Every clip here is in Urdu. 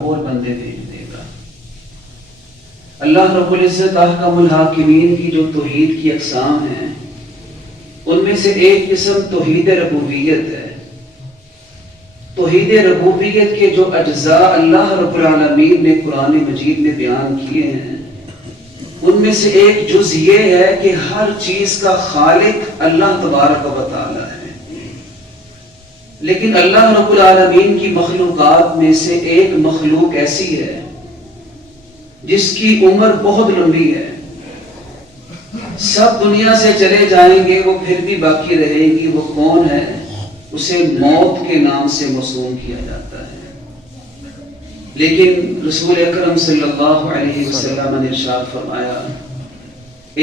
اور بندے بھیج دے گا۔ اللہ رب العزت احکم الحاکمین کی جو توحید کی اقسام ہیں ان میں سے ایک قسم توحید ربوبیت ہے۔ توحید ربوبیت کے جو اجزاء اللہ رب العالمین نے قرآن مجید میں بیان کیے ہیں ان میں سے ایک جز یہ ہے کہ ہر چیز کا خالق اللہ تبارک و تعالی ہے، لیکن اللہ رب العالمین کی مخلوقات میں سے ایک مخلوق ایسی ہے جس کی عمر بہت لمبی ہے، سب دنیا سے چلے جائیں گے وہ پھر بھی باقی رہے گی۔ وہ کون ہے؟ اسے موت کے نام سے موسوم کیا جاتا ہے، لیکن رسول اکرم صلی اللہ علیہ وسلم نے ارشاد فرمایا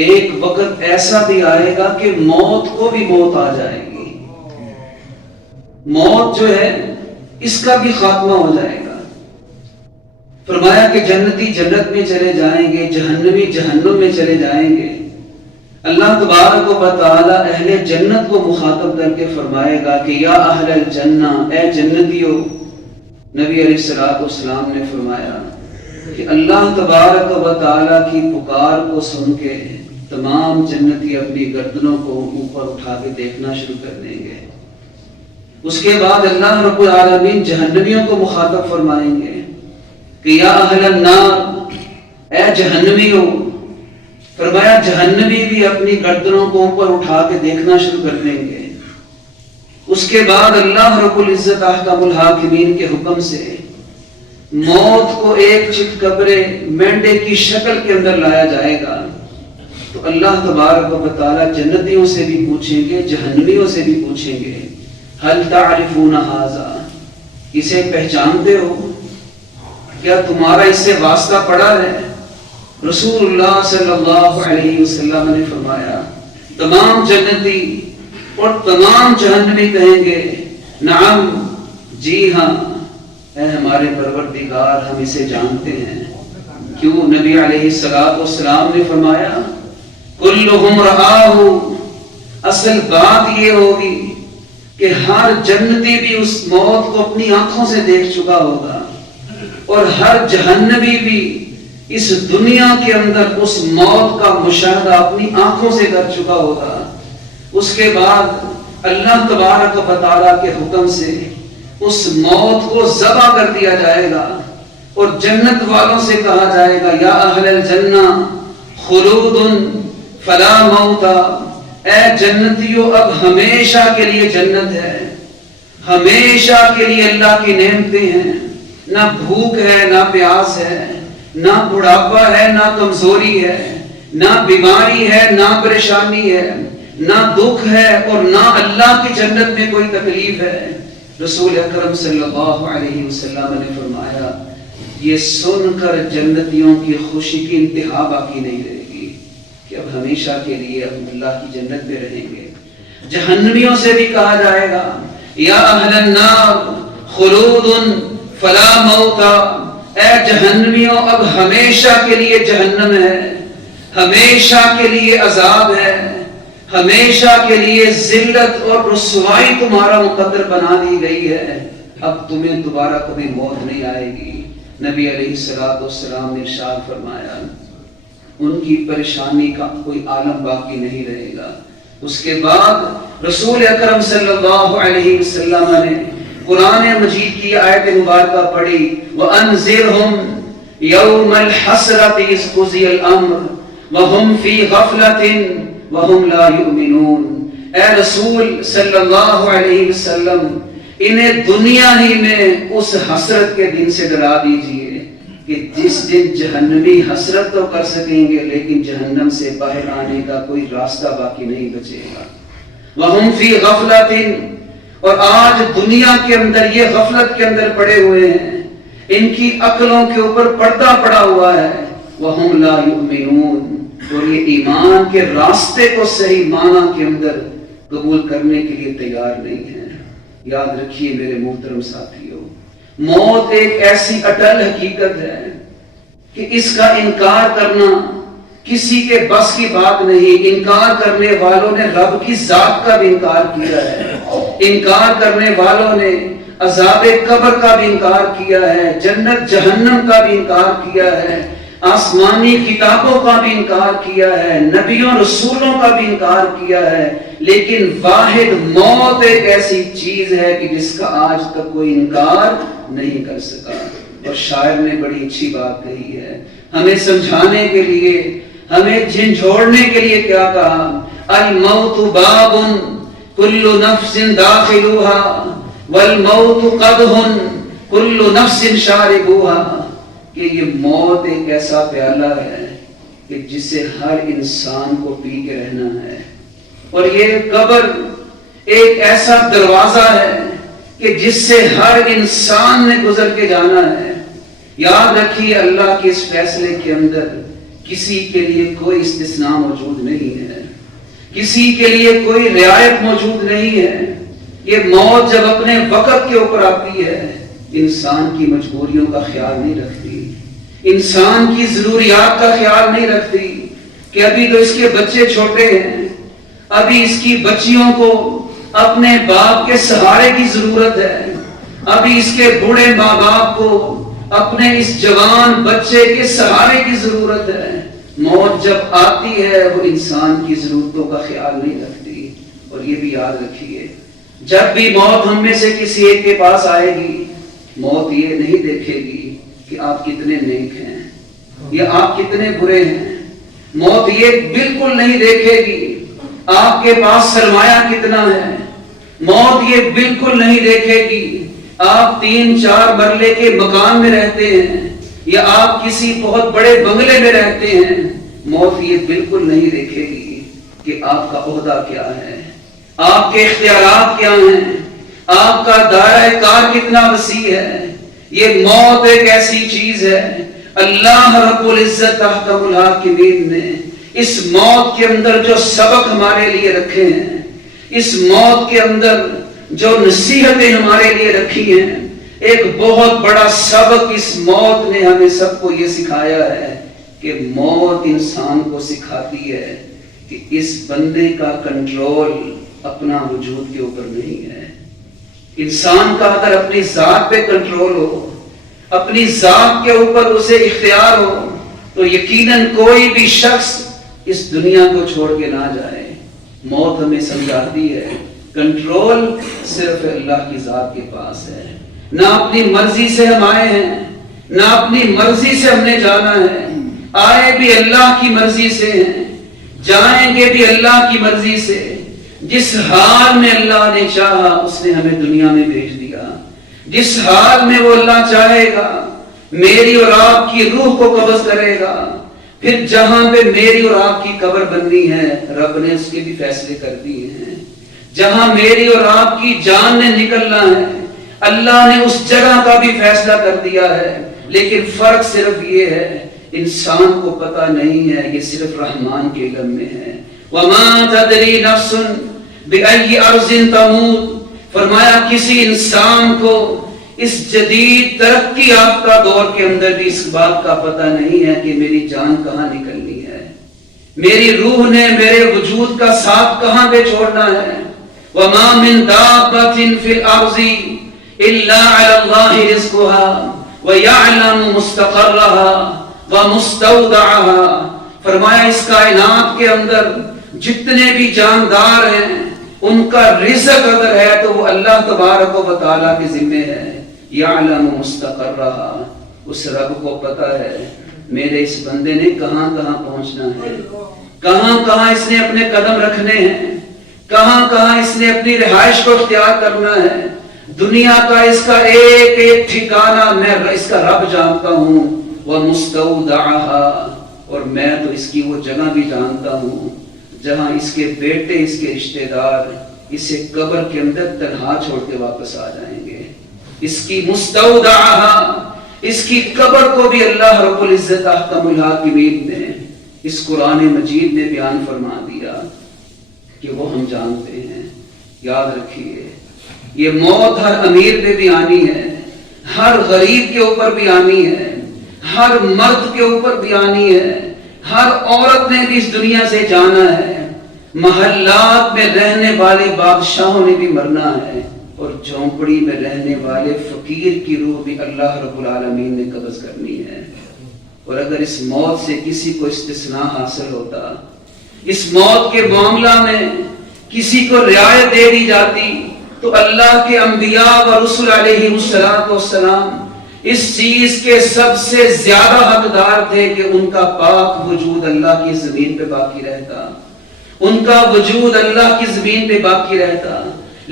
ایک وقت ایسا بھی آئے گا کہ موت کو بھی موت آ جائے گی، موت جو ہے اس کا بھی خاتمہ ہو جائے گا۔ فرمایا کہ جنتی جنت میں چلے جائیں گے، جہنمی جہنم میں چلے جائیں گے۔ اللہ تبارک و تعالی اہل جنت کو مخاطب کر کے فرمائے گا کہ یا اہل الجنہ، اے جنتیو۔ نبی علیہ الصلوۃ والسلام نے فرمایا کہ اللہ تبارک و تعالی کی پکار کو سن کے تمام جنتی اپنی گردنوں کو اوپر اٹھا کے دیکھنا شروع کر دیں گے۔ اس کے بعد اللہ رب العالمین جہنمیوں کو مخاطب فرمائیں گے کہ یا اہل النار، اے جہنمیوں۔ فرمایا جہنمی بھی اپنی گردنوں کو اوپر اٹھا کے دیکھنا شروع کر دیں گے۔ اس کے بعد اللہ رب العزت احکم الحاکمین کے حکم سے موت کو ایک چت قبرے مینڈے کی شکل کے اندر لایا جائے گا۔ تو اللہ تبارک و تعالی جنتیوں سے بھی پوچھیں گے، جہنمیوں سے بھی پوچھیں گے هل تعرفون هذا، اسے پہچانتے ہو؟ کیا تمہارا اس سے واسطہ پڑا ہے؟ رسول اللہ صلی اللہ علیہ وسلم نے فرمایا تمام جنتی اور تمام جہنمی کہیں گے نعم، جی ہاں، اے ہمارے پروردگار ہم اسے جانتے ہیں۔ کیوں؟ نبی علیہ السلام نے فرمایا کلہم رآہ، اصل بات یہ ہوگی کہ ہر جنتی بھی اس موت کو اپنی آنکھوں سے دیکھ چکا ہوگا، اور ہر جہنمی بھی اس دنیا کے اندر اس موت کا مشاہدہ اپنی آنکھوں سے کر چکا ہوگا۔ اس کے بعد اللہ تبارک و تعالی کے حکم سے اس موت کو ذبح کر دیا جائے گا، اور جنت والوں سے کہا جائے گا یا اہل الجنہ خلود فلا موت، اے جنتیوں اب ہمیشہ کے لیے جنت ہے، ہمیشہ کے لیے اللہ کی نعمتیں ہیں، نہ بھوک ہے، نہ پیاس ہے، نہ بڑھاپا ہے، نہ کمزوری ہے، نہ بیماری ہے، نہ پریشانی ہے، نہ دکھ ہے، اور نہ اللہ کی جنت میں کوئی تکلیف ہے۔ رسول اکرم صلی اللہ علیہ وسلم نے فرمایا یہ سن کر جنتیوں کی خوشی کی انتہا باقی نہیں رہے گی کہ اب ہمیشہ کے لیے ہم اللہ کی جنت میں رہیں گے۔ جہنمیوں سے بھی کہا جائے گا یا اہل النار خلود فلا موت، اے جہنمیوں اب ہمیشہ کے لیے جہنم ہے، ہمیشہ کے لیے عذاب ہے، ہمیشہ کے لیے ذلت اور رسوائی تمہارا مقدر بنا دی گئی ہے، اب تمہیں دوبارہ کبھی موت نہیں آئے گی۔ نبی علیہ السلام نے ارشاد فرمایا ان کی پریشانی کا کوئی عالم باقی نہیں رہے گا۔ اس کے بعد رسول اکرم صلی اللہ علیہ وسلم نے قرآن مجید کی آیت مبارکہ پڑھی وَأَنذِرْهُمْ يَوْمَ الْحَسْرَةِ إِذْ قُضِيَ الْأَمْرُ وَهُمْ فِي غَفْلَةٍ وَهُمْ لَا يُؤْمِنُونَ، اے رسول صلی اللہ علیہ وسلم انہیں دنیا ہی میں اس حسرت کے دن سے ڈرا دیجئے کہ جس دن جہنمی حسرت تو کر سکیں گے لیکن جہنم سے باہر آنے کا کوئی راستہ باقی نہیں بچے گا۔ وَهُمْ فِي غَفْلَةٍ، اور آج دنیا کے اندر یہ غفلت کے اندر پڑے ہوئے ہیں، ان کی عقلوں کے اوپر پردہ پڑا ہوا ہے۔ وَهُمْ لَا يُؤْمِنُونَ، اور یہ ایمان کے راستے کو صحیح معنی کے اندر قبول کرنے کے لیے تیار نہیں ہے۔ یاد رکھیے میرے محترم ساتھیوں، موت ایک ایسی اٹل حقیقت ہے کہ اس کا انکار کرنا کسی کے بس کی بات نہیں۔ انکار کرنے والوں نے رب کی ذات کا بھی انکار کیا ہے، انکار کرنے والوں نے عذاب قبر کا بھی انکار کیا ہے، جنت جہنم کا بھی انکار کیا ہے، آسمانی کتابوں کا بھی انکار کیا ہے، نبیوں رسولوں کا بھی انکار کیا ہے، لیکن واحد موت ایک ایسی چیز ہے کہ جس کا آج تک کوئی انکار نہیں کر سکا۔ اور شاعر نے بڑی اچھی بات کہی ہے ہمیں سمجھانے کے لیے، ہمیں جھنجھوڑنے کے لیے کیا کہا، الموت باب کل نفس داخلها والموت قدح کل نفس شاربها، کہ یہ موت ایک ایسا پیالہ ہے کہ جسے ہر انسان کو پی کے رہنا ہے، اور یہ قبر ایک ایسا دروازہ ہے کہ جس سے ہر انسان نے گزر کے جانا ہے۔ یاد رکھیے اللہ کے اس فیصلے کے اندر کسی کے لیے کوئی استثناء موجود نہیں ہے، کسی کے لیے کوئی رعایت موجود نہیں ہے۔ یہ موت جب اپنے وقت کے اوپر آتی ہے، انسان کی مجبوریوں کا خیال نہیں رکھتی، انسان کی ضروریات کا خیال نہیں رکھتی کہ ابھی تو اس کے بچے چھوٹے ہیں، ابھی اس کی بچیوں کو اپنے باپ کے سہارے کی ضرورت ہے، ابھی اس کے بوڑھے ماں باپ کو اپنے اس جوان بچے کے سہارے کی ضرورت ہے۔ موت جب آتی ہے وہ انسان کی ضرورتوں کا خیال نہیں رکھتی۔ اور یہ بھی یاد رکھیے، جب بھی موت ہم میں سے کسی ایک کے پاس آئے گی، موت یہ نہیں دیکھے گی کہ آپ کتنے نیک ہیں یا آپ کتنے برے ہیں، موت یہ بالکل نہیں دیکھے گی آپ کے پاس سرمایہ کتنا ہے، موت یہ بالکل نہیں دیکھے گی آپ 3-4 مرلے کے مکان میں رہتے ہیں یا آپ کسی بہت بڑے بنگلے میں رہتے ہیں، موت یہ بالکل نہیں دیکھے گی کہ آپ کا عہدہ کیا ہے، آپ کے اختیارات کیا ہیں، آپ کا دائرہ کار کتنا وسیع ہے۔ یہ موت ایک ایسی چیز ہے، اللہ رب العزت احکم الحاکمین نے اس موت کے اندر جو سبق ہمارے لیے رکھے ہیں، اس موت کے اندر جو نصیحتیں ہمارے لیے رکھی ہیں، ایک بہت بڑا سبق اس موت نے ہمیں سب کو یہ سکھایا ہے کہ موت انسان کو سکھاتی ہے کہ اس بندے کا کنٹرول اپنا وجود کے اوپر نہیں ہے۔ انسان کا اگر اپنی ذات پہ کنٹرول ہو، اپنی ذات کے اوپر اسے اختیار ہو، تو یقیناً کوئی بھی شخص اس دنیا کو چھوڑ کے نہ جائے۔ موت ہمیں سمجھاتی ہے کنٹرول صرف اللہ کی ذات کے پاس ہے، نہ اپنی مرضی سے ہم آئے ہیں، نہ اپنی مرضی سے ہم نے جانا ہے، آئے بھی اللہ کی مرضی سے ہیں، جائیں گے بھی اللہ کی مرضی سے۔ جس حال میں اللہ نے چاہا اس نے ہمیں دنیا میں بھیج دیا، جس حال میں وہ اللہ چاہے گا میری اور آپ کی روح کو قبض کرے گا، پھر جہاں پہ میری اور آپ کی قبر بننی ہے رب نے اس کے بھی فیصلے کر دیے ہیں، جہاں میری اور آپ کی جان نے نکلنا ہے اللہ نے اس جگہ کا بھی فیصلہ کر دیا ہے، لیکن فرق صرف یہ ہے انسان کو پتہ نہیں ہے، یہ صرف رحمان کے علم میں ہے۔ وَمَا تَدْرِي نَفْسٌ بِأَيِّ أَرْضٍ تَمُوتُ، فرمایا کسی انسان کو اس جدید ترقی یافتہ دور کے اندر بھی اس بات کا پتہ نہیں ہے کہ میری جان کہاں نکلنی ہے، میری روح نے میرے وجود کا ساتھ کہاں پہ چھوڑنا ہے۔ وَمَا مِن دَابَّةٍ فِي الْأَرْضِ إِلَّا عَلَى اللَّهِ رِزْقُهَا وَيَعْلَمُ مُسْتَقَرَّهَا وَمُسْتَوْدَعَهَا، فرمایا اس کائنات کے اندر جتنے بھی جاندار ہیں ان کا رزق اگر ہے تو وہ اللہ تبارک و تعالیٰ کے ذمہ ہے۔ یعلم مستقرها، اس رب کو پتہ ہے میرے اس بندے نے کہاں کہاں پہنچنا ہے، کہاں کہاں اس نے اپنے قدم رکھنے ہیں، کہاں کہاں اس نے اپنی رہائش کو اختیار کرنا ہے۔ دنیا کا اس کا ایک ایک ٹھکانہ میں اس کا رب جانتا ہوں، وَمُسْتَوْدَعَهَا، اور میں تو اس کی وہ جگہ بھی جانتا ہوں جہاں اس کے بیٹے، اس کے رشتہ دار اسے قبر کے اندر تنہا چھوڑ کے واپس آ جائیں گے۔ اس کی مستودعها، اس کی قبر کو بھی اللہ رب العزت احکم الحاکمین نے اس قرآن مجید میں بیان فرما دیا کہ وہ ہم جانتے ہیں۔ یاد رکھیے یہ موت ہر امیر پہ بھی آنی ہے، ہر غریب کے اوپر بھی آنی ہے، ہر مرد کے اوپر بھی آنی ہے، ہر عورت نے بھی اس دنیا سے جانا ہے، محلات میں رہنے والے بادشاہوں نے بھی مرنا ہے، اور جھونپڑی میں رہنے والے فقیر کی روح بھی اللہ رب العالمین نے قبض کرنی ہے۔ اور اگر اس موت سے کسی کو استثناء حاصل ہوتا، اس موت کے معاملہ میں کسی کو رعایت دے دی جاتی، تو اللہ کے انبیاء و رسول علیہ السلام اس چیز کے سب سے زیادہ حقدار تھے کہ ان کا پاک وجود اللہ کی زمین پہ باقی رہتا، ان کا وجود اللہ کی زمین پہ باقی رہتا۔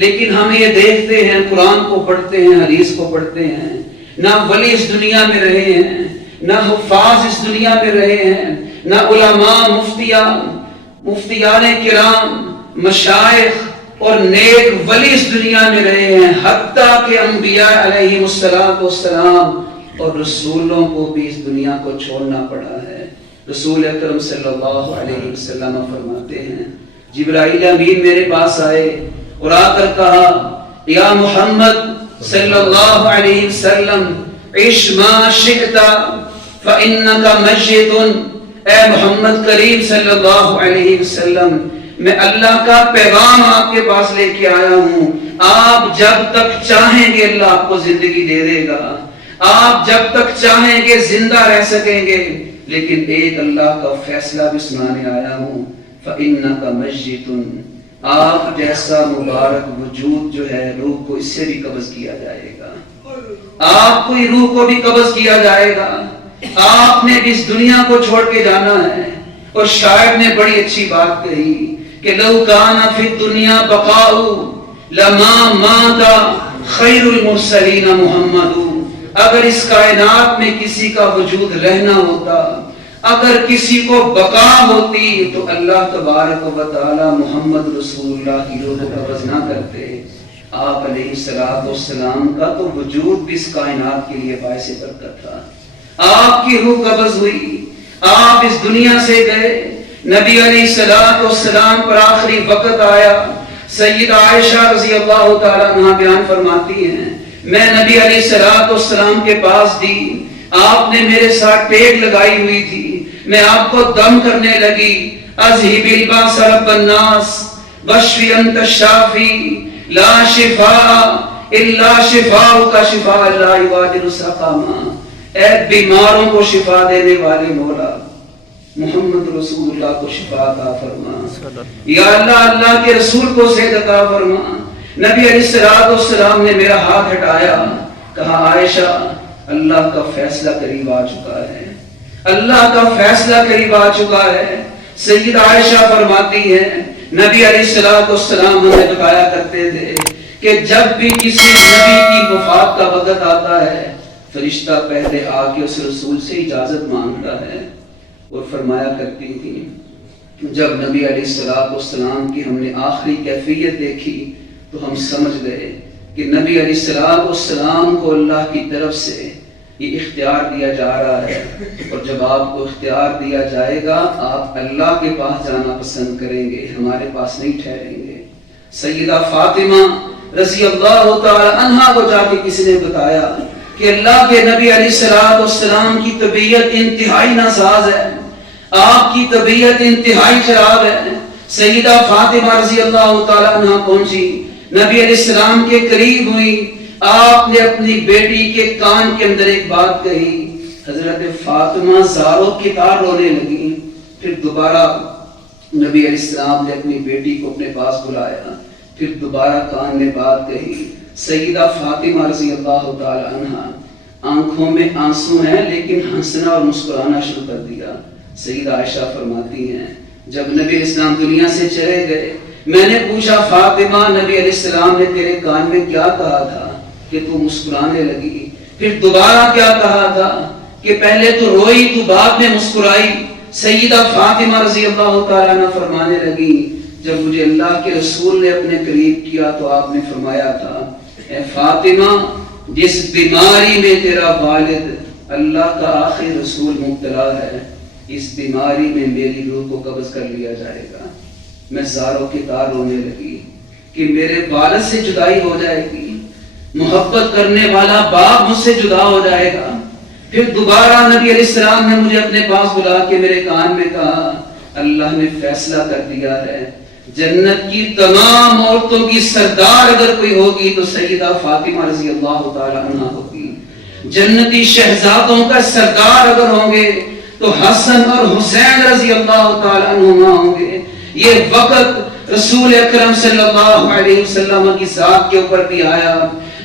لیکن ہم یہ دیکھتے ہیں، قرآن کو پڑھتے ہیں، حدیث کو پڑھتے ہیں، نہ ولی اس دنیا میں رہے ہیں، نہ حفاظ اس دنیا میں رہے ہیں، نہ علماء مفتیان کرام مشائخ اور نیک ولی اس دنیا میں رہے ہیں، حتیٰ کہ انبیاء علیہ السلام اور رسولوں کو بھی اس دنیا کو چھوڑنا پڑا ہے۔ رسول اکرم صلی اللہ علیہ وسلم فرماتے ہیں، جبرائیل امین میرے پاس آئے اور آ کر کہا، یا محمد صلی اللہ علیہ وسلم عش ما شئت فإنک میت۔ اے محمد کریم صلی اللہ علیہ وسلم، میں اللہ کا پیغام آپ کے پاس لے کے آیا ہوں، آپ جب تک چاہیں گے اللہ آپ کو زندگی دے دے گا، آپ جب تک چاہیں گے زندہ رہ سکیں گے، لیکن ایک اللہ کا فیصلہ بھی سنانے آیا ہوں، فإنک میت۔ آپ جیسا مبارک وجود جو ہے، روح کو اس سے بھی قبض کیا جائے گا، آپ کی روح کو بھی قبض کیا جائے گا، آپ نے بھی اس دنیا کو چھوڑ کے جانا ہے۔ اور شاعر نے بڑی اچھی بات کہی کہ لو کان فی الدنیا بقاء لما مات خیر المرسلین محمد۔ اگر اس کائنات میں کسی کا وجود رہنا ہوتا، اگر کسی کو بقا ہوتی، تو اللہ تبارک و تعالی محمد رسول اللہ کی روح کو قبض نہ کرتے۔ آپ علیہ السلام کا تو وجود بھی اس کائنات کے لیے باعث برکت تھا۔ آپ کی روح قبض ہوئی، آپ اس دنیا سے گئے، نبی علیہ السلام پر آخری وقت آیا۔ سیدہ عائشہ رضی اللہ تعالیٰ عنہ بیان فرماتی ہیں، میں نبی علیہ السلام کے پاس دی، آپ نے میرے ساتھ ٹیک لگائی ہوئی تھی، میں آپ کو دم کرنے لگی، اذہب الباس رب الناس واشفی انت الشافی لا شفاء الا شفاءک شفاء لا یغادر سقما۔ اے بیماروں کو شفا دینے والے مولا، محمد رسول اللہ کو شفا عطا فرما، یا اللہ اللہ کے رسول کو صحت عطا فرما۔ نبی علیہ السلام نے میرا ہاتھ ہٹایا، کہا عائشہ اللہ کا فیصلہ قریب آ چکا ہے، اللہ کا فیصلہ قریب آ چکا ہے۔ سیدہ عائشہ فرماتی ہیں، نبی علیہ السلام ہمیں بتایا کرتے تھے کہ جب بھی کسی نبی کی وفات کا وقت آتا ہے، فرشتہ پہلے آ کے اس رسول سے اجازت مانگتا ہے۔ اور فرمایا کرتی تھی، جب نبی علیہ السلام کی ہم نے آخری کیفیت دیکھی تو ہم سمجھ گئے کہ نبی علیہ السلام کو اللہ کی طرف سے یہ اختیار دیا جا رہا ہے، اور جب آپ کو اختیار دیا جائے گا آپ اللہ کے پاس جانا پسند کریں گے، ہمارے پاس نہیں ٹھہریں گے۔ سیدہ فاطمہ رضی اللہ تعالی عنہا کو جا کے کسی نے بتایا کہ اللہ کے نبی علیہ السلام کی طبیعت انتہائی ناساز ہے، آپ کی طبیعت انتہائی خراب ہے۔ سیدہ فاطمہ رضی اللہ تعالی عنہا پہنچی، نبی علیہ السلام کے قریب ہوئی، آپ نے اپنی بیٹی کے کان کے اندر ایک بات کہی، حضرت فاطمہ زاروں کی طرح رونے لگی۔ پھر دوبارہ نبی علیہ السلام نے اپنی بیٹی کو اپنے پاس بلایا، پھر دوبارہ کان میں بات کہی۔ سیدہ فاطمہ رضی اللہ تعالی عنہا آنکھوں میں آنسو ہیں لیکن ہنسنا اور مسکرانا شروع کر دیا۔ سیدہ عائشہ فرماتی ہیں، جب نبی علیہ السلام دنیا سے چلے گئے، میں نے پوچھا فاطمہ نبی علیہ السلام نے تیرے کان میں کیا کہا تھا کہ تو مسکرانے لگی؟ پھر دوبارہ کیا کہا تھا کہ پہلے تو روئی تو بعد میں مسکرائی؟ سیدہ فاطمہ رضی اللہ تعالیٰ عنہ فرمانے لگی، جب مجھے اللہ کے رسول نے اپنے قریب کیا تو آپ نے فرمایا تھا، اے فاطمہ جس بیماری میں تیرا والد اللہ کا آخری رسول مبتلا ہے، اس بیماری میں میری روح کو قبض کر لیا جائے گا۔ میں زاروں کی طرح رونے لگی کہ میرے والد سے جدائی ہو جائے گی، محبت کرنے والا باپ مجھ سے جدا ہو جائے گا۔ پھر دوبارہ نبی علیہ السلام نے مجھے اپنے پاس بلا کے میرے کان میں کہا، اللہ نے فیصلہ کر دیا ہے، جنت کی تمام عورتوں کی سردار اگر کوئی ہوگی تو سیدہ فاطمہ رضی اللہ تعالی عنہ ہوگی. جنتی شہزادوں کا سردار اگر ہوں گے تو حسن اور حسین رضی اللہ تعالی عنہما ہوں گے. یہ وقت رسول اکرم صلی اللہ علیہ وسلم کی ذات کے اوپر بھی آیا.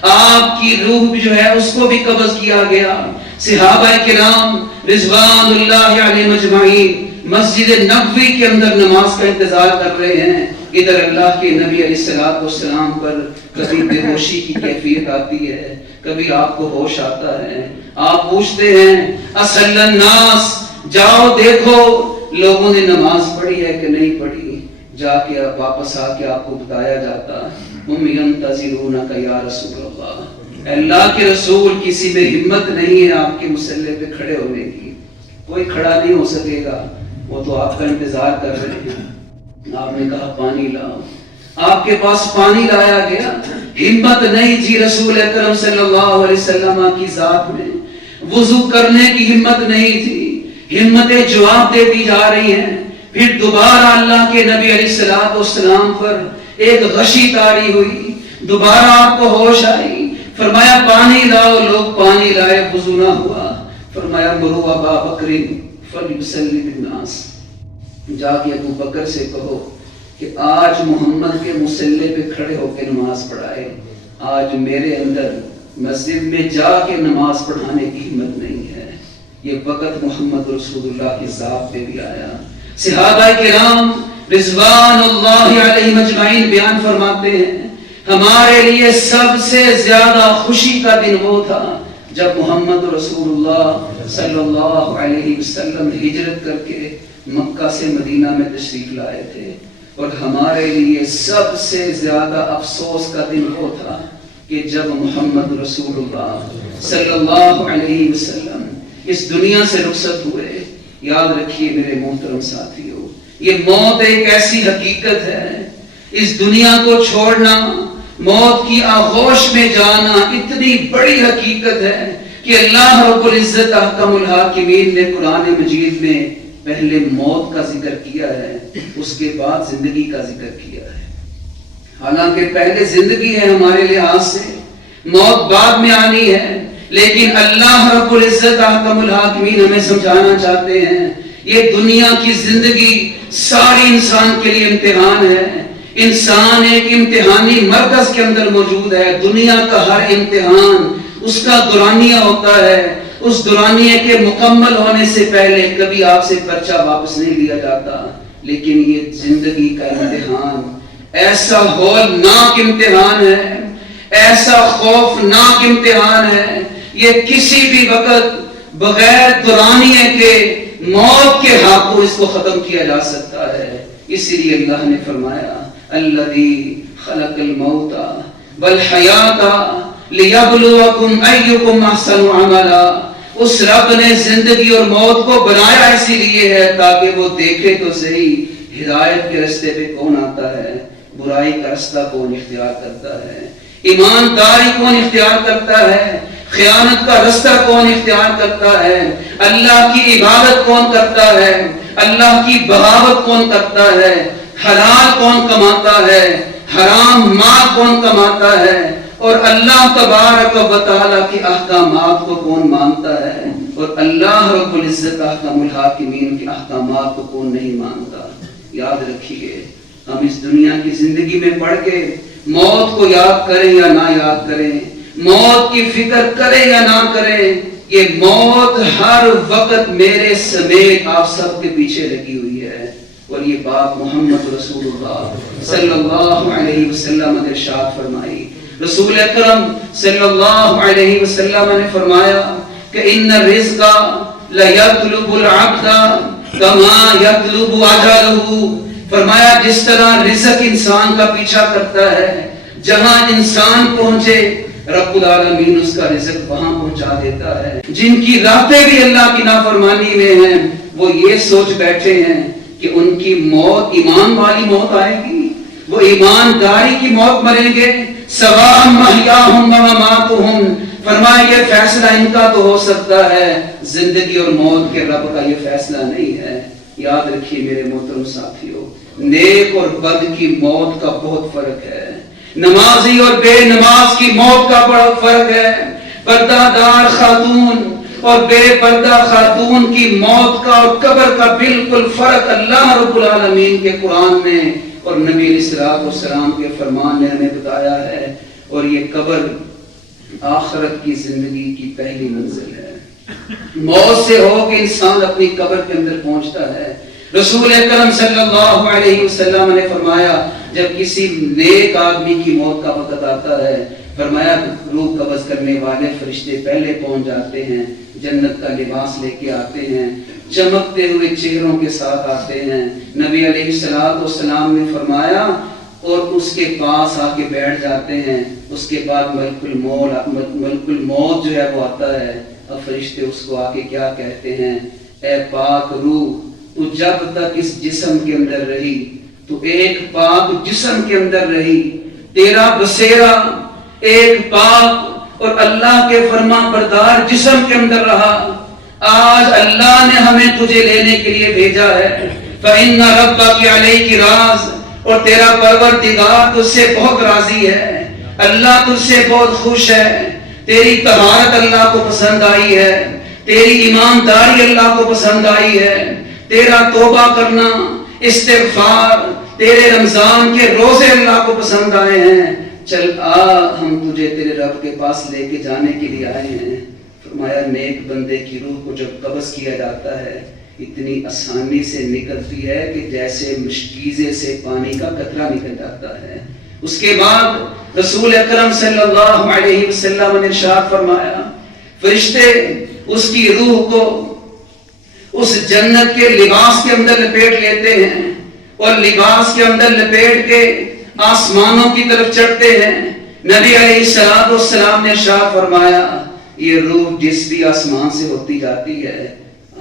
آپ کی روح جو ہے اس کو بھی قبض کیا گیا. صحابہ کرام رضوان اللہ علیہم اجمعین مسجد نبوی کے اندر نماز کا انتظار کر رہے ہیں. ادھر اللہ کے نبی علیہ الصلوۃ والسلام پر کبھی بے ہوشی کی کیفیت آتی ہے, کبھی آپ کو ہوش آتا ہے. آپ پوچھتے ہیں اصل الناس, جاؤ دیکھو لوگوں نے نماز پڑھی ہے کہ نہیں پڑھی. جا کے واپس آ کے آپ کو بتایا جاتا ہم ینتظرونک یا رسول اللہ, اللہ کے رسول کسی میں ہمت نہیں ہے آپ کے مصلی پہ کھڑے ہونے کی, کوئی کھڑا نہیں ہو سکے گا, وہ تو آپ کا انتظار کر رہے ہیں. آپ نے کہا پانی لاؤ, آپ کے پاس پانی لایا گیا. ہمت نہیں جی رسول اکرم صلی اللہ علیہ وسلم کی ذات میں, وضو کرنے کی ہمت نہیں تھی. ہمتیں جواب دیتی جا رہی ہیں. پھر دوبارہ اللہ کے نبی علیہ الصلوۃ والسلام پر ایک غشی طاری ہوئی, دوبارہ آپ کو ہوش آئی. فرمایا پانی لاؤ, لوگ پانی لائے, وضو نہ ہوا. فرمایا مرو ابا بکر فلیصلی بالناس, جا کے ابو بکر سے کہو کہ آج محمد کے مصلی پہ کھڑے ہو کے نماز پڑھائے. آج میرے اندر مسجد میں جا کے نماز پڑھانے کی ہمت نہیں ہے. یہ وقت محمد رسول اللہ کی ذات پہ بھی آیا. صحابہ کرام رضوان اللہ علیہم اجمعین بیان فرماتے ہیں ہمارے لیے سب سے زیادہ خوشی کا دن وہ تھا جب محمد رسول اللہ صلی اللہ علیہ وسلم ہجرت کر کے مکہ سے مدینہ میں تشریف لائے تھے. اور ہمارے لیے سب سے زیادہ افسوس کا دن وہ تھا کہ جب محمد رسول اللہ صلی اللہ علیہ وسلم اس دنیا سے رخصت ہوئے. یاد رکھیے میرے محترم ساتھیو, یہ موت ایک ایسی حقیقت ہے, اس دنیا کو چھوڑنا, موت کی آغوش میں جانا اتنی بڑی حقیقت ہے کہ اللہ رب العزت احکم الحاکمین نے قرآن مجید میں پہلے موت کا ذکر کیا ہے, اس کے بعد زندگی کا ذکر کیا ہے. حالانکہ پہلے زندگی ہے ہمارے لحاظ سے, موت بعد میں آنی ہے. لیکن اللہ رب العزت احکم الحاکمین ہمیں سمجھانا چاہتے ہیں یہ دنیا کی زندگی ساری انسان کے لیے امتحان ہے. انسان ایک امتحانی مرکز کے اندر موجود ہے. دنیا کا ہر امتحان اس کا دورانیہ ہوتا ہے. اس دورانیے کے مکمل ہونے سے پہلے کبھی آپ سے پرچہ واپس نہیں لیا جاتا. لیکن یہ زندگی کا امتحان ایسا ہولناک امتحان ہے, ایسا خوفناک امتحان ہے, یہ کسی بھی وقت بغیر دورانیے کے موت کے ہاتھوں اس کو ختم کیا جا سکتا ہے. اسی لیے اللہ نے فرمایا الذی خلق الموت والحیات لیبلوکم ایکم احسن عملا. اس رب نے زندگی اور موت کو بنایا اسی لیے ہے تاکہ وہ دیکھے تو صحیح ہدایت کے راستے پہ کون آتا ہے, برائی کا راستہ کون اختیار کرتا ہے, ایمانداری کون اختیار کرتا ہے, خیانت کا راستہ کون اختیار کرتا ہے, اللہ کی عبادت کون کرتا ہے, اللہ کی بغاوت کون کرتا ہے, حلال کون کماتا ہے, حرام مال کون کماتا ہے, اور اللہ تبارک و تعالی کے احکامات کو کون مانتا ہے, اور اللہ رب العزت احکم الحاکمین کے احکامات کو کون نہیں مانتا. یاد رکھیے ہم اس دنیا کی زندگی میں پڑھ کے موت کو یاد کریں یا نہ یاد کریں, موت کی فکر کریں یا نہ کریں, یہ موت ہر وقت میرے سمیت آپ سب کے پیچھے لگی ہوئی ہے. اور یہ بات محمد رسول اللہ صلی اللہ علیہ وسلم نے ارشاد فرمائی. رسول اکرم صلی اللہ علیہ وسلم نے فرمایا کہ ان الرزق لیطلب العبد کما یطلب اجلہ. فرمایا جس طرح رزق انسان کا پیچھا کرتا ہے, جہاں انسان پہنچے رب العالمین اس کا رزق وہاں پہنچا دیتا ہے. جن کی راتیں بھی اللہ کی نافرمانی میں ہیں وہ یہ سوچ بیٹھے ہیں کہ ان کی موت ایمان والی موت آئے گی, وہ ایمانداری کی موت مریں گے. سواء محیاہم ومماتہم, فرمایا یہ فیصلہ ان کا تو ہو سکتا ہے, زندگی اور موت کے رب کا یہ فیصلہ نہیں ہے. یاد رکھیے میرے محترم ساتھیوں، نیک اور بد کی موت کا بہت فرق ہے، نمازی اور بے نماز کی موت کا بڑا فرق ہے، پردہ دار خاتون اور بے پردہ خاتون کی موت کا اور قبر کا بالکل فرق اللہ رب العالمین کے قرآن میں اور نبی علیہ الصلوۃ والسلام کے فرمان نے ہمیں بتایا ہے، اور یہ قبر آخرت کی زندگی کی پہلی منزل ہے۔ موت سے ہو کہ انسان اپنی قبر کے اندر پہنچتا ہے۔ رسول اکرم صلی اللہ علیہ وسلم نے فرمایا جب کسی نیک آدمی کی موت کا وقت آتا ہے، فرمایا روح قبض کرنے والے فرشتے پہلے پہنچ جاتے ہیں، جنت کا لباس لے کے آتے ہیں، چمکتے ہوئے چہروں کے ساتھ آتے ہیں۔ نبی علیہ الصلوۃ والسلام نے فرمایا اور اس کے پاس آ کے بیٹھ جاتے ہیں۔ اس کے بعد ملک الموت جو ہے وہ آتا ہے، اب فرشتے اس کو آ کے کیا کہتے ہیں، اے پاک روح، تو جب تک اس جسم کے اندر رہی، تو ایک پاک جسم کے اندر رہی، تیرا بسیرا ایک پاک اور اللہ کے فرما بردار جسم کے اندر رہا، آج اللہ نے ہمیں تجھے لینے کے لیے بھیجا ہے، فَإِنَّ رَبَّكِ عَلَيْكِ راضٍ، اور تیرا پروردگار تجھ سے بہت راضی ہے، اللہ تجھ سے بہت خوش ہے، تیری طہارت اللہ کو پسند آئی ہے، تیری ایمانداری اللہ کو پسند آئی ہے، تیرا توبہ کرنا، استغفار، تیرے رمضان کے روزے اللہ کو پسند آئے ہیں، چل آ ہم تجھے تیرے رب کے پاس لے کے جانے کے لیے آئے ہیں۔ فرمایا نیک بندے کی روح کو جب قبض کیا جاتا ہے اتنی آسانی سے نکلتی ہے کہ جیسے مشکیزے سے پانی کا قطرہ نکل جاتا ہے۔ اس کے بعد رسول اکرم صلی اللہ علیہ وسلم نے ارشاد فرمایا فرشتے اس کی روح کو اس جنت کے لباس کے اندر لپیٹ لیتے ہیں اور لباس کے اندر لپیٹ کے آسمانوں کی طرف چڑھتے ہیں۔ نبی علیہ الصلوۃ والسلام نے ارشاد فرمایا یہ روح جس بھی آسمان سے ہوتی جاتی ہے،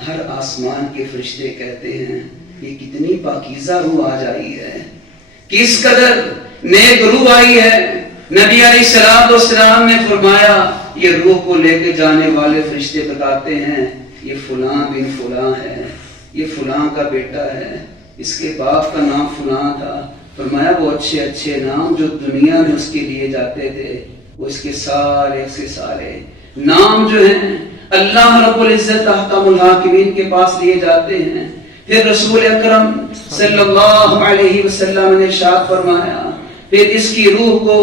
ہر آسمان کے فرشتے کہتے ہیں یہ کتنی پاکیزہ روح آج آئی ہے، کس قدر نیک روح آئی ہے۔ نبی علیہ الصلوۃ والسلام نے فرمایا یہ روح کو لے کے جانے والے فرشتے بتاتے ہیں یہ فلاں بن فلاں ہے، یہ فلاں کا بیٹا ہے، اس کے باپ کا نام فلاں تھا۔ فرمایا وہ اچھے اچھے نام جو دنیا میں اس کے لیے جاتے تھے وہ اس کے سارے نام جو ہیں اللہ رب العزت احکم الحاکمین کے پاس لیے جاتے ہیں۔ پھر رسول اکرم صلی اللہ علیہ وسلم نے ارشاد فرمایا پھر اس کی روح کو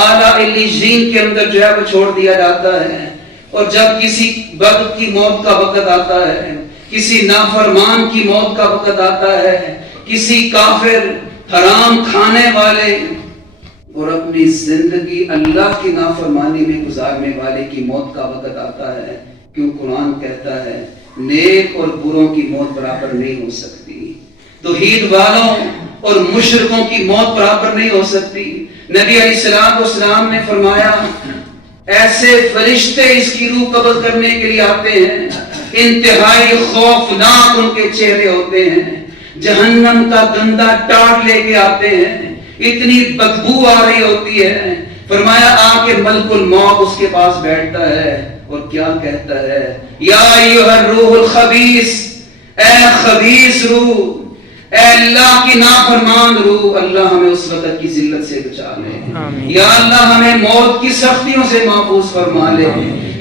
اعلیٰ علیین کے اندر جو ہے وہ چھوڑ دیا جاتا ہے، اور جب کسی بد کی موت کا وقت آتا ہے، کسی نافرمان کی موت کا وقت آتا ہے، کسی کافر حرام کھانے والے اور اپنی زندگی اللہ کی نافرمانی میں گزارنے والے کی موت کا وقت آتا ہے، کیوں قرآن کہتا ہے نیک اور بروں کی موت برابر نہیں ہو سکتی، توحید والوں اور مشرکوں کی موت برابر نہیں ہو سکتی۔ نبی علیہ الصلوۃ والسلام نے فرمایا ایسے فرشتے اس کی روح قبض کرنے کے لیے آتے ہیں، انتہائی خوفناک ان کے چہرے ہوتے ہیں، جہنم کا گندا ٹاٹ لے کے آتے ہیں، اتنی بدبو آ رہی ہوتی ہے۔ فرمایا آ کے ملک الموت اس کے پاس بیٹھتا ہے اور کیا کہتا ہے یا ایھا الروح الخبیث، اے خبیث روح، اے اللہ کی نافرمان روح، اللہ ہمیں اس وقت کی ذلت سے بچا لے، یا اللہ ہمیں موت کی سختیوں سے محفوظ فرما لے،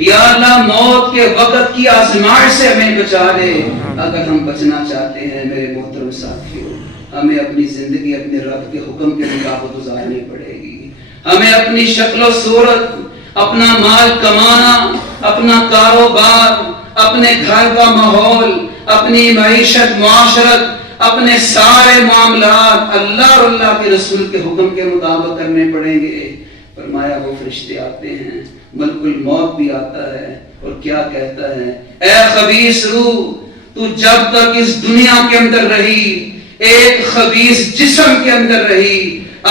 یا اللہ موت کے وقت کی آزمائش سے ہمیں بچا لے۔ اگر ہم بچنا چاہتے ہیں میرے محترم ساتھیوں، ہمیں اپنی زندگی اپنے رب کے حکم کے مطابق گزارنی پڑے گی، ہمیں اپنی شکل و صورت، اپنا مال کمانا، اپنا کاروبار، اپنے گھر کا ماحول، اپنی معیشت، معاشرت، اپنے سارے معاملات اللہ اور اللہ کے رسول کے حکم کے مطابق کرنے پڑیں گے۔ فرمایا وہ فرشتے آتے ہیں، ملک الموت بھی آتا ہے اور کیا کہتا ہے اے خبیث روح، تو جب تک اس دنیا کے اندر رہی ایک خبیث جسم کے اندر رہی،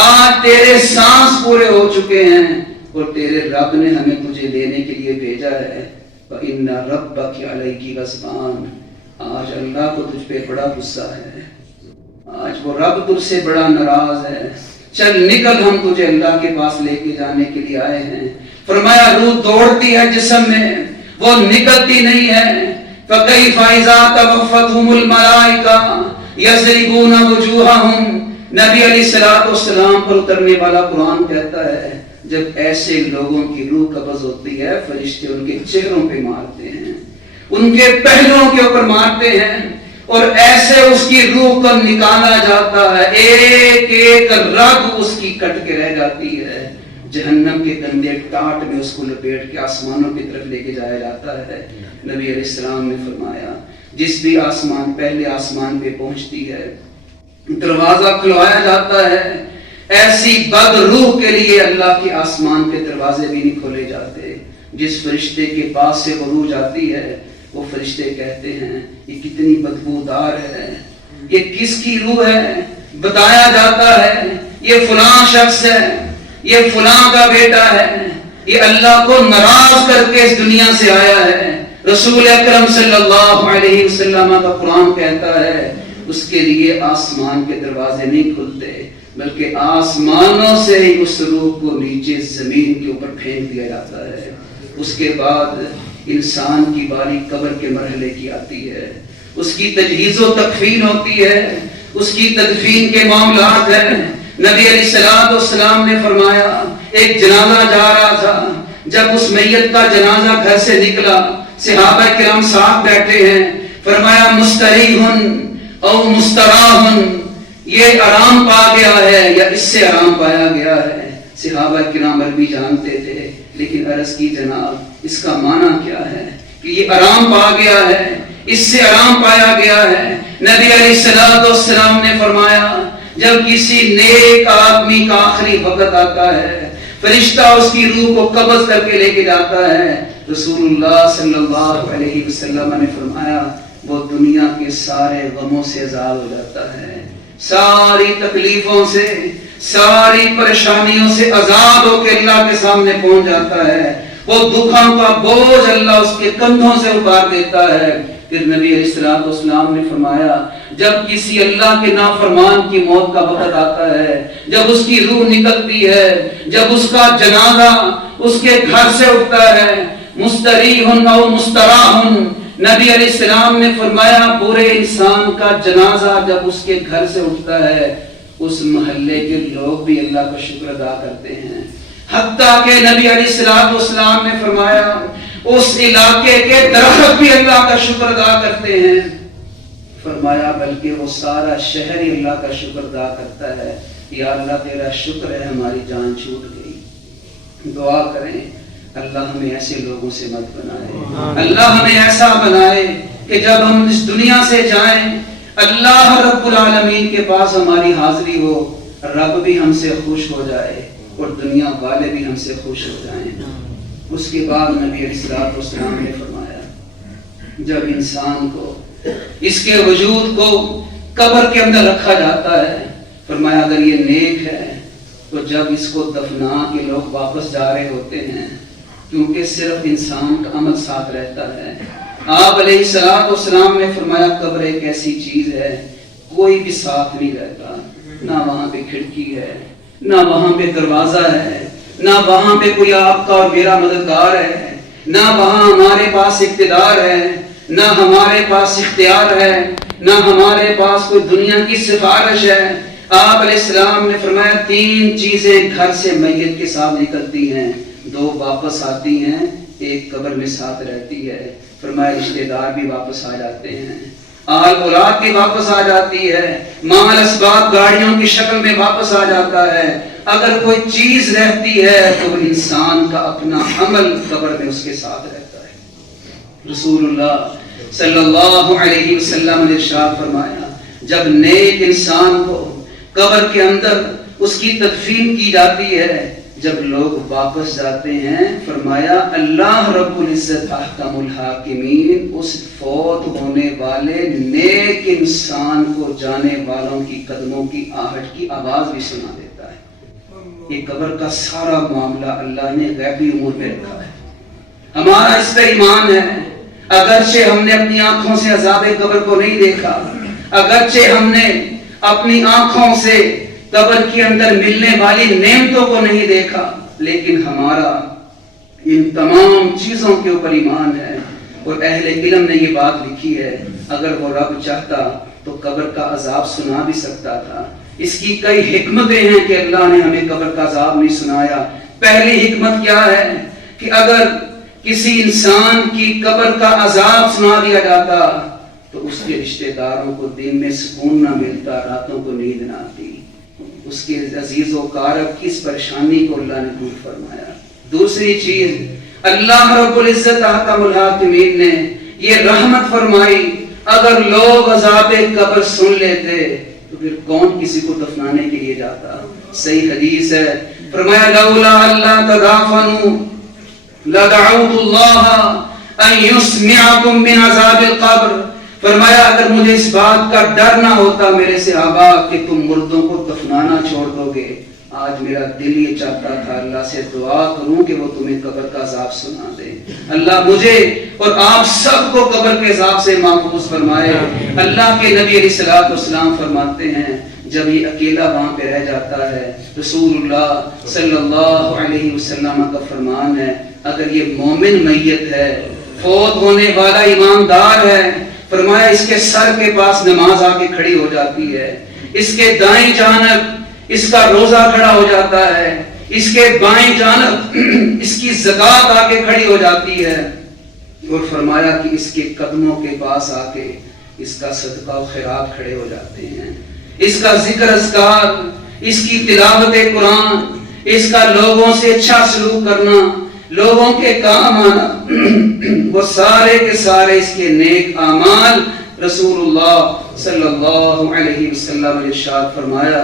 آج تیرے سانس پورے ہو چکے ہیں اور تیرے رب نے ہمیں تجھے لینے کے لیے بھیجا ہے، وَإِنَّ رَبَّكِ عَلَيْكِ غَضْبَانٌ، آج اللہ کو تجھ پہ بڑا غصہ ہے، آج وہ رب تجھ سے بڑا ناراض ہے، چل نکل ہم تجھے اللہ کے پاس لے کے جانے کے لیے آئے ہیں۔ فرمایا روح دوڑتی ہے جسم میں، وہ نکلتی نہیں ہے، فَكَيْفَ إِذَا تَوَفَّتْهُمُ الْمَلَائِكَةُ يَضْرِبُونَ وُجُوهَهُم۔ نبی علیہ السلام پر اترنے والا قرآن کہتا ہے جب ایسے لوگوں کی روح قبض ہوتی ہے فرشتے ان کے چہروں پہ مارتے ہیں، ان کے پہلوؤں کے اوپر مارتے ہیں، اور ایسے اس کی روح کو نکالا جاتا ہے، ایک ایک رگ اس کی کٹ کے رہ جاتی ہے، جہنم کے گندے ٹاٹ میں اس کو لپیٹ کے آسمانوں کی طرف لے کے جایا جاتا ہے۔ نبی علیہ السلام نے فرمایا جس بھی آسمان پہلے آسمان پہ پہنچتی ہے دروازہ کھلوایا جاتا ہے، ایسی بد روح کے لیے اللہ کے آسمان کے دروازے بھی نہیں کھولے جاتے۔ جس فرشتے کے پاس سے وہ روح جاتی ہے وہ فرشتے کہتے ہیں یہ کتنی بدبودار ہے، یہ کس کی روح ہے؟ بتایا جاتا ہے یہ فلاں شخص ہے، یہ فلاں کا بیٹا ہے، یہ اللہ کو ناراض کر کے اس دنیا سے آیا ہے۔ رسول اکرم صلی اللہ علیہ وسلم کا قرآن کہتا ہے اس کے لیے آسمان کے دروازے نہیں کھلتے بلکہ آسمانوں سے ہی اس روح کو نیچے زمین کے اوپر پھینک دیا جاتا ہے۔ اس کے بعد انسان کی باری قبر کے مرحلے کی آتی ہے، اس کی تجہیز و تکفین ہوتی ہے، اس کی تدفین کے معاملات ہیں۔ نبی علیہ السلام نے فرمایا ایک جنازہ جا رہا تھا، جب اس میت کا جنازہ گھر سے نکلا صحابہ کرام ساتھ بیٹھے ہیں، فرمایا مستریحن او مستراحن، یہ آرام پا گیا ہے یا اس سے آرام پایا گیا ہے۔ صحابہ کرام عربی جانتے تھے لیکن عرض کی جناب اس کا معنی کیا ہے کہ یہ آرام پا گیا ہے، اس سے آرام پایا گیا ہے؟ نبی علیہ السلام نے فرمایا جب کسی نیک آدمی کا آخری وقت آتا ہے فرشتہ اس کی روح کو قبض کر کے لے کے جاتا ہے، رسول اللہ صلی اللہ علیہ وسلم نے فرمایا وہ دنیا کے سارے غموں سے آزاد ہو جاتا ہے، ساری تکلیفوں سے ساری پریشانیوں سے آزاد ہو کے اللہ کے سامنے پہنچ جاتا ہے، وہ دکھوں کا بوجھ اللہ اس کے کندھوں سے اتار دیتا ہے۔ پھر نبی علیہ السلام نے فرمایا جب کسی اللہ کے نافرمان کی موت کا وقت آتا ہے، جب اس کی روح نکلتی ہے، جب اس کا جنازہ اس کے گھر سے اٹھتا ہے، مستریحن او مستراحن، نبی علیہ السلام نے فرمایا پورے انسان کا جنازہ جب اس کے گھر سے اٹھتا ہے اس محلے کے لوگ بھی اللہ کا شکر ادا کرتے ہیں، حتیٰ کہ نبی علیہ السلام نے فرمایا اس علاقے کے درخت بھی اللہ کا شکر ادا کرتے ہیں، فرمایا بلکہ وہ سارا شہر ہی اللہ کا شکر ادا کرتا ہے، یا اللہ تیرا شکر ہے ہماری جان چھوٹ گئی۔ دعا کریں اللہ ہمیں ایسے لوگوں سے مت بنائے، اللہ ہمیں ایسا بنائے کہ جب ہم اس دنیا سے جائیں اللہ رب العالمین کے پاس ہماری حاضری ہو، رب بھی ہم سے خوش ہو جائے اور دنیا والے بھی ہم سے خوش ہو جائیں۔ اس کے بعد نبی علیہ السلام نے فرمایا جب انسان کو اس کے وجود کو قبر کے اندر رکھا جاتا ہے، فرمایا اگر یہ نیک ہے تو جب اس کو دفنا کے لوگ واپس جا رہے ہوتے ہیں کیونکہ صرف انسان کا عمل ساتھ رہتا ہے، آپ علیہ السلام نے فرمایا قبر ایک ایسی چیز ہے کوئی بھی ساتھ نہیں رہتا، نہ وہاں پہ کھڑکی ہے، نہ وہاں پہ دروازہ ہے، نہ وہاں پہ کوئی آپ کا اور میرا مددگار ہے، نہ وہاں ہمارے پاس اقتدار ہے، نہ ہمارے پاس اختیار ہے، نہ ہمارے پاس کوئی دنیا کی سفارش ہے۔ آپ علیہ السلام نے فرمایا 3 چیزیں گھر سے میت کے ساتھ نکلتی ہیں، 2 واپس آتی ہیں، 1 قبر میں ساتھ رہتی ہے۔ فرمایا رشتہ دار بھی واپس آ جاتے ہیں، آل اولاد بھی واپس آ جاتی ہے، مال اسباب گاڑیوں کی شکل میں واپس آ جاتا ہے، اگر کوئی چیز رہتی ہے تو انسان کا اپنا عمل قبر میں اس کے ساتھ رہتا ہے۔ رسول اللہ صلی اللہ علیہ وسلم نے ارشاد فرمایا جب نیک انسان کو قبر کے اندر اس کی تدفین کی جاتی ہے، جب لوگ واپس جاتے ہیں، فرمایا اللہ رب العزت احکم الحاکمین اس فوت ہونے والے نیک انسان کو جانے والوں کی قدموں کی آہٹ کی آواز بھی سنا دیتا ہے۔ یہ قبر کا سارا معاملہ اللہ نے غیبی امور میں رکھا ہے، ہمارا اس پر ایمان ہے، اگرچہ ہم نے اپنی آنکھوں سے عذاب قبر کو نہیں دیکھا، اگرچہ ہم نے اپنی آنکھوں سے قبر کے اندر ملنے والی نعمتوں کو نہیں دیکھا، لیکن ہمارا ان تمام چیزوں کے اوپر ایمان ہے، اور اہل علم نے یہ بات لکھی ہے، اگر وہ رب چاہتا تو قبر کا عذاب سنا بھی سکتا تھا۔ اس کی کئی حکمتیں ہیں کہ اللہ نے ہمیں قبر کا عذاب نہیں سنایا۔ پہلی حکمت کیا ہے کہ اگر کسی انسان کی قبر کا عذاب سنا دیا جاتا تو اس کے رشتہ داروں کو دن میں سکون نہ ملتا، راتوں کو نیند نہ آتی، اس کے عزیز و قارب کی اس پریشانی کو اللہ نے دور فرمایا۔ دوسری چیز، اللہ رب العزت احکم الحاکمین نے یہ رحمت فرمائی، اگر لوگ عذاب قبر سن لیتے تو پھر کون کسی کو دفنانے کے لیے جاتا۔ صحیح حدیث ہے، فرمایا لولا اللہ تدافنوا لدعوت اللہ ان یسمعکم من عذاب القبر، فرمایا اگر مجھے اس بات کا ڈر نہ ہوتا میرے صحابہ کہ تم مردوں کو دفنانا چھوڑ دو گے، آج میرا دل یہ چاہتا تھا اللہ سے دعا کروں کہ وہ تمہیں قبر کا عذاب سنا دے۔ اللہ مجھے اور آپ سب کو قبر کے عذاب سے محفوظ فرمائے۔ اللہ کے نبی علیہ الصلوۃ والسلام فرماتے ہیں جب یہ اکیلا وہاں پہ رہ جاتا ہے، رسول اللہ صلی اللہ علیہ وسلم کا فرمان ہے اگر یہ مومن میت ہے، فوت ہونے والا ایماندار ہے، فرمایا اس کے سر کے پاس نماز آ کے کھڑی ہو جاتی ہے، اس کے دائیں جانب اس کا روزہ کھڑا ہو جاتا ہے، اس کے بائیں جانب اس کی زکات آ کے کھڑی ہو جاتی ہے، اور فرمایا کہ اس کے قدموں کے پاس آ کے اس کا صدقہ و خیرات کھڑے ہو جاتے ہیں، اس کا ذکر اذکار، اس کی تلاوت قرآن، اس کا لوگوں سے اچھا سلوک کرنا، لوگوں کے کام آنا، وہ سارے کے سارے اس کے نیک اعمال رسول اللہ صلی اللہ علیہ وسلم نے ارشاد فرمایا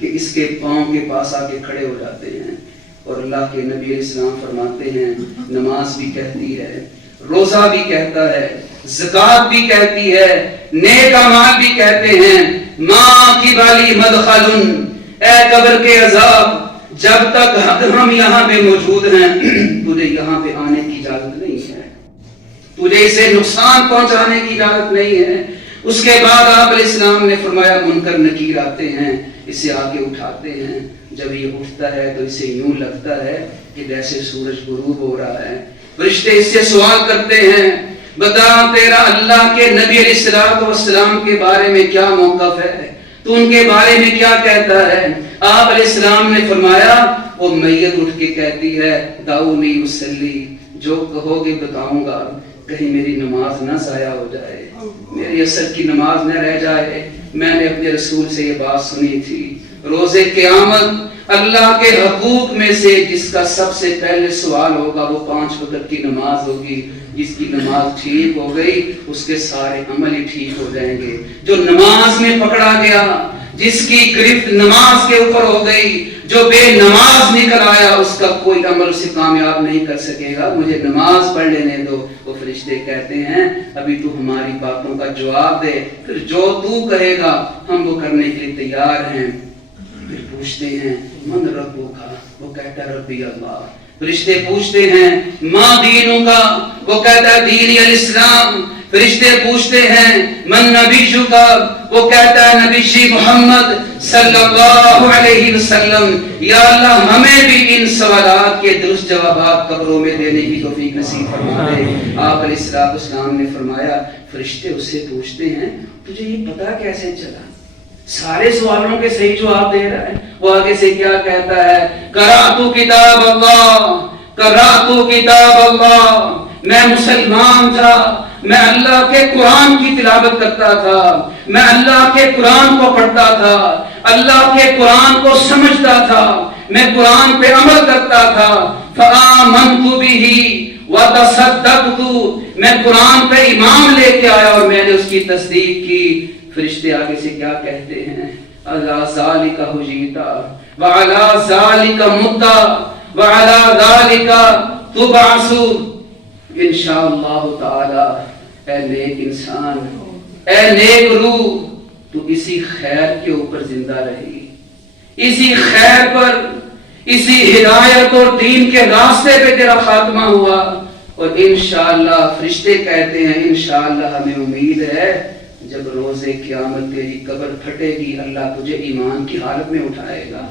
کہ اس کے پاؤں کے پاس آ کے کھڑے ہو جاتے ہیں۔ اور اللہ کے نبی علیہ السلام فرماتے ہیں نماز بھی کہتی ہے، روزہ بھی کہتا ہے، زکات بھی کہتی ہے، نیک اعمال بھی کہتے ہیں، ماں کی بالی مدخل، اے قبر کے عذاب جب تک ہم یہاں پہ موجود ہیں تجھے یہاں پہ آنے کی اجازت نہیں ہے، تجھے اسے نقصان پہنچانے کی اجازت نہیں ہے۔ اس کے بعد آپ علیہ السلام نے فرمایا منکر نکیر آتے ہیں، اسے آگے اٹھاتے ہیں، جب یہ اٹھتا ہے تو اسے یوں لگتا ہے کہ جیسے سورج غروب ہو رہا ہے۔ فرشتے اس سے سوال کرتے ہیں بتا تیرا اللہ کے نبی علیہ السلام کے بارے میں کیا موقف ہے، تو ان کے بارے میں کیا کہتا ہے؟ آپ علیہ السلام نے فرمایا وہ میت اٹھ کے کہتی ہے دعونی اصلی، جو کہو گے بتاؤں گا، کہیں میری نماز نہ ضائع ہو جائے، میری عصر کی نماز نہ رہ جائے۔ میں نے اپنے رسول سے یہ بات سنی تھی، روز قیامت اللہ کے حقوق میں سے جس کا سب سے پہلے سوال ہوگا وہ 5 وقت کی نماز ہوگی، جس کی نماز ٹھیک ہو گئی اس کے سارے عمل ہی ٹھیک ہو جائیں گے۔ جو نماز میں پکڑا گیا، جس کی گرفت نماز کے اوپر ہو گئی، جو بے نماز نکل آیا اس کا کوئی عمل اسے کامیاب نہیں کر سکے گا۔ مجھے نماز پڑھ لینے دو۔ وہ فرشتے کہتے ہیں ابھی تو ہماری باتوں کا جواب دے، پھر جو تو کہے گا ہم وہ کرنے کے لیے تیار ہیں۔ پھر پوچھتے ہیں من ربو کا، وہ کہتا ہے ربی اللہ۔ فرشتے پوچھتے ہیں ماں دینوں کا، وہ کہتا ہے دین الاسلام۔ فرشتے پوچھتے ہیں من نبیوں کا، وہ کہتا ہے نبی جی محمد صلی اللہ علیہ وسلم۔ یا اللہ ہمیں بھی ان سوالات کے درست جوابات قبروں میں دینے کی توفیق نصیب فرما دے۔ آپ علیہ السلام نے فرمایا فرشتے اس سے پوچھتے ہیں تجھے یہ پتا کیسے چلا؟ سارے سوالوں کے صحیح جواب دے رہا ہے۔ وہ آگے سے کیا کہتا ہے؟ قرأت کتاب اللہ، قرأت کتاب اللہ، میں مسلمان تھا، میں اللہ کے قرآن کی تلاوت کرتا تھا، میں اللہ کے قرآن کو پڑھتا تھا، اللہ کے قرآن کو سمجھتا تھا، میں قرآن پہ عمل کرتا تھا۔ فآمنت بہ وتصدقت، میں قرآن پہ ایمان لے کے آیا اور میں نے اس کی تصدیق کی۔ فرشتے آگے سے کیا کہتے ہیں؟ علی ذالک حجیتا وعلی ذالک متا وعلی ذالک تبعث۔ انشاءاللہ تعالی اے نیک انسان، اے نیک روح، تو اسی خیر کے اوپر زندہ رہی، اسی خیر پر، اسی ہدایت اور دین کے راستے پہ تیرا خاتمہ ہوا۔ اور انشاءاللہ فرشتے کہتے ہیں انشاءاللہ ہمیں امید ہے جب روز قیامت تیری قبر پھٹے گی اللہ تجھے ایمان کی حالت میں اٹھائے گا۔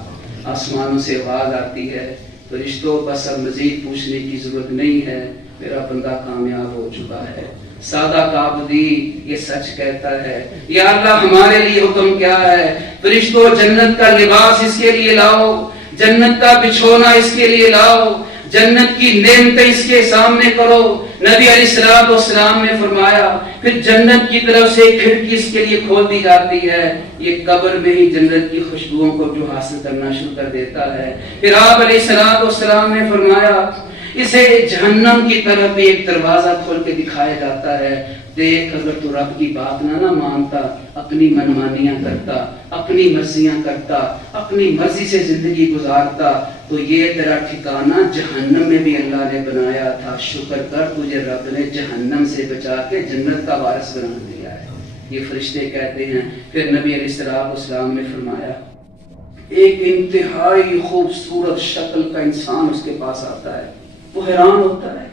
آسمانوں سے آواز آتی ہے فرشتوں بس اب مزید پوچھنے کی ضرورت نہیں ہے، میرا بندہ کامیاب ہو چکا ہے۔ سادہ کابدی یہ سچ کہتا ہے، یا اللہ ہمارے لیے حکم کیا ہے؟ فرشتوں جنت کا لباس اس کے لیے لاؤ، جنت کا بچھونا اس کے لیے لاؤ، جنت کی نعمتیں اس کے سامنے کرو۔ نبی علیہ السلام نے فرمایا پھر جنت کی طرف سے کھڑکی اس کے لیے کھول دی جاتی ہے، یہ قبر میں ہی جنت کی خوشبوؤں کو جو حاصل کرنا شروع کر دیتا ہے۔ پھر آپ علیہ السلام نے فرمایا اسے جہنم کی طرف بھی ایک دروازہ کھول کے دکھایا جاتا ہے، دیکھ اگر تو رب کی بات نہ مانتا، اپنی منمانیاں کرتا، اپنی مرضیاں کرتا، اپنی مرضی سے زندگی گزارتا تو یہ تیرا ٹھکانہ جہنم میں بھی اللہ نے بنایا تھا، شکر کر تجھے رب نے جہنم سے بچا کے جنت کا وارث بنا دیا ہے۔ یہ فرشتے کہتے ہیں۔ پھر نبی علیہ السلام نے فرمایا ایک انتہائی خوبصورت شکل کا انسان اس کے پاس آتا ہے، وہ حیران ہوتا ہے،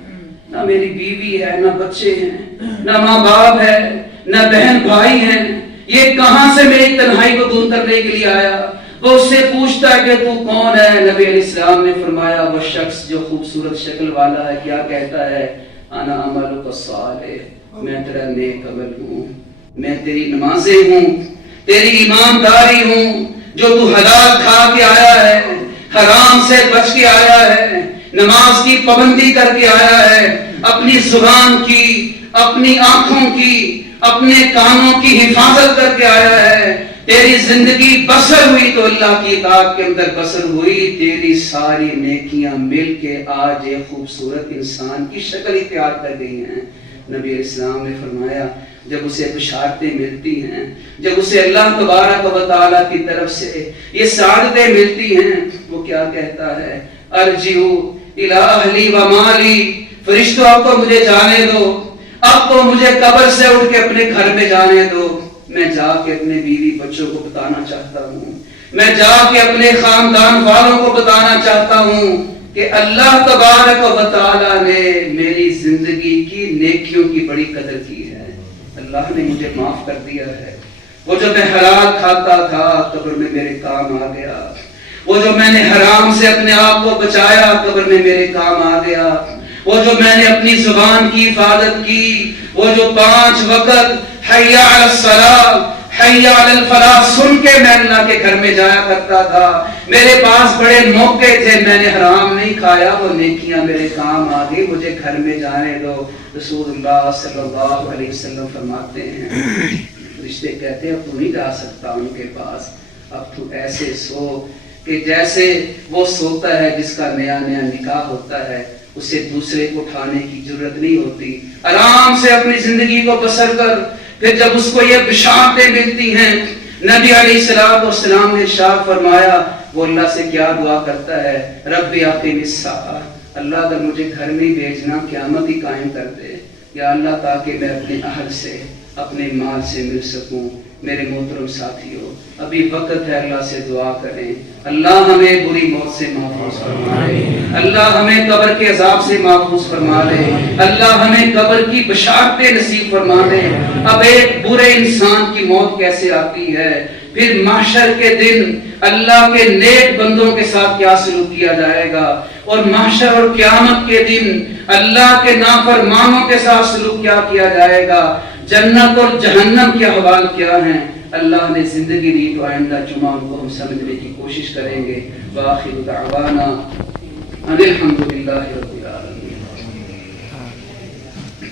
نہ میری بیوی ہے، نہ بچے ہیں، نہ ماں باپ ہے، نہ بہن بھائی ہیں، یہ کہاں سے میری تنہائی کو دور کرنے کے لیے آیا؟ وہ اس سے پوچھتا ہے کہ تو کون ہے؟ نبی علیہ السلام نے فرمایا وہ شخص جو خوبصورت شکل والا ہے کیا کہتا ہے؟ انا عملک الصالح، میں تیرا نیک عمل ہوں، میں تیری نمازیں ہوں، تیری ایمانداری ہوں، جو تو حلال کھا کے آیا ہے، حرام سے بچ کے آیا ہے، نماز کی پابندی کر کے آیا ہے، اپنی زبان کی، اپنی آنکھوں کی، اپنے کانوں کی حفاظت کر کے آیا ہے، تیری زندگی بسر ہوئی تو اللہ کی اطاعت کے اندر بسر ہوئی، تیری ساری نیکیاں مل کے آج ایک خوبصورت انسان کی شکل ہی تیار کر گئی ہیں۔ نبی علیہ السلام نے فرمایا جب اسے بشارتیں ملتی ہیں، جب اسے اللہ تبارک و تعالیٰ کی طرف سے یہ سعادتیں ملتی ہیں، وہ کیا کہتا ہے؟ ارجعو الی اہلی و مالی، فرشتوں اب تو مجھے جانے دو، اب تو مجھے قبر سے اٹھ کے اپنے گھر میں جانے دو، میں جا کے اپنے بیوی بچوں کو بتانا چاہتا ہوں، میں جا کے اپنے خاندان والوں کو بتانا چاہتا ہوں کہ اللہ تبارک و تعالیٰ نے میری زندگی کی نیکیوں کی بڑی قدر کی ہے، اللہ نے مجھے معاف کر دیا ہے، وہ جو میں حلال کھاتا تھا قبر میں میرے کام آ گیا، وہ جو میں نے حرام سے اپنے آپ کو بچایا قبر میں میرے کام آ گیا، وہ جو میں نے اپنی زبان کی حفاظت کی، وہ جو 5 وقت حی علی الصلاۃ حی علی الفلاح سن کے میں اللہ کے گھر میں جایا کرتا تھا، میرے پاس بڑے موقع تھے، میں نے حرام نہیں کھایا، وہ نیکیاں میرے کام آ گئی، مجھے گھر میں جانے دو۔ رسول اللہ صلی اللہ علیہ وسلم فرماتے ہیں فرشتے کہتے ہیں اب تو نہیں جا سکتا ان کے پاس، اب تو ایسے سو کہ جیسے وہ سوتا ہے جس کا نیا نکاح ہوتا ہے، اسے دوسرے کو اٹھانے کی ضرورت نہیں ہوتی، آرام سے اپنی زندگی کو بسر کر۔ پھر جب اس کو یہ بشارتیں ملتی ہیں، نبی علیہ السلام نے ارشاد فرمایا وہ اللہ سے کیا دعا کرتا ہے؟ رب اقم الساعۃ، اللہ اگر مجھے گھر میں بھیجنا قیامت ہی قائم کر دے، یا اللہ تاکہ میں اپنے اہل سے اپنے مال سے مل سکوں۔ میرے محترم ساتھیوں، ابھی وقت ہے، اللہ سے دعا کریں، اللہ ہمیں بری موت سے محفوظ فرما لے، اللہ ہمیں قبر کے عذاب سے محفوظ فرما لے، اللہ ہمیں قبر کی بشارتیں نصیب فرما دے۔ اب ایک برے انسان کی موت کیسے آتی ہے، پھر محشر کے دن اللہ کے نیک بندوں کے ساتھ کیا سلوک کیا جائے گا، اور محشر اور قیامت کے دن اللہ کے نافرمانوں کے ساتھ سلوک کیا کیا جائے گا، جنت اور جہنم کے احوال کیا ہیں، اللہ نے زندگی دی تو آئندہ جمعہ ان کو ہم سمجھنے کی کوشش کریں گے۔ وآخر دعوانا ان الحمد للہ رب العالمین۔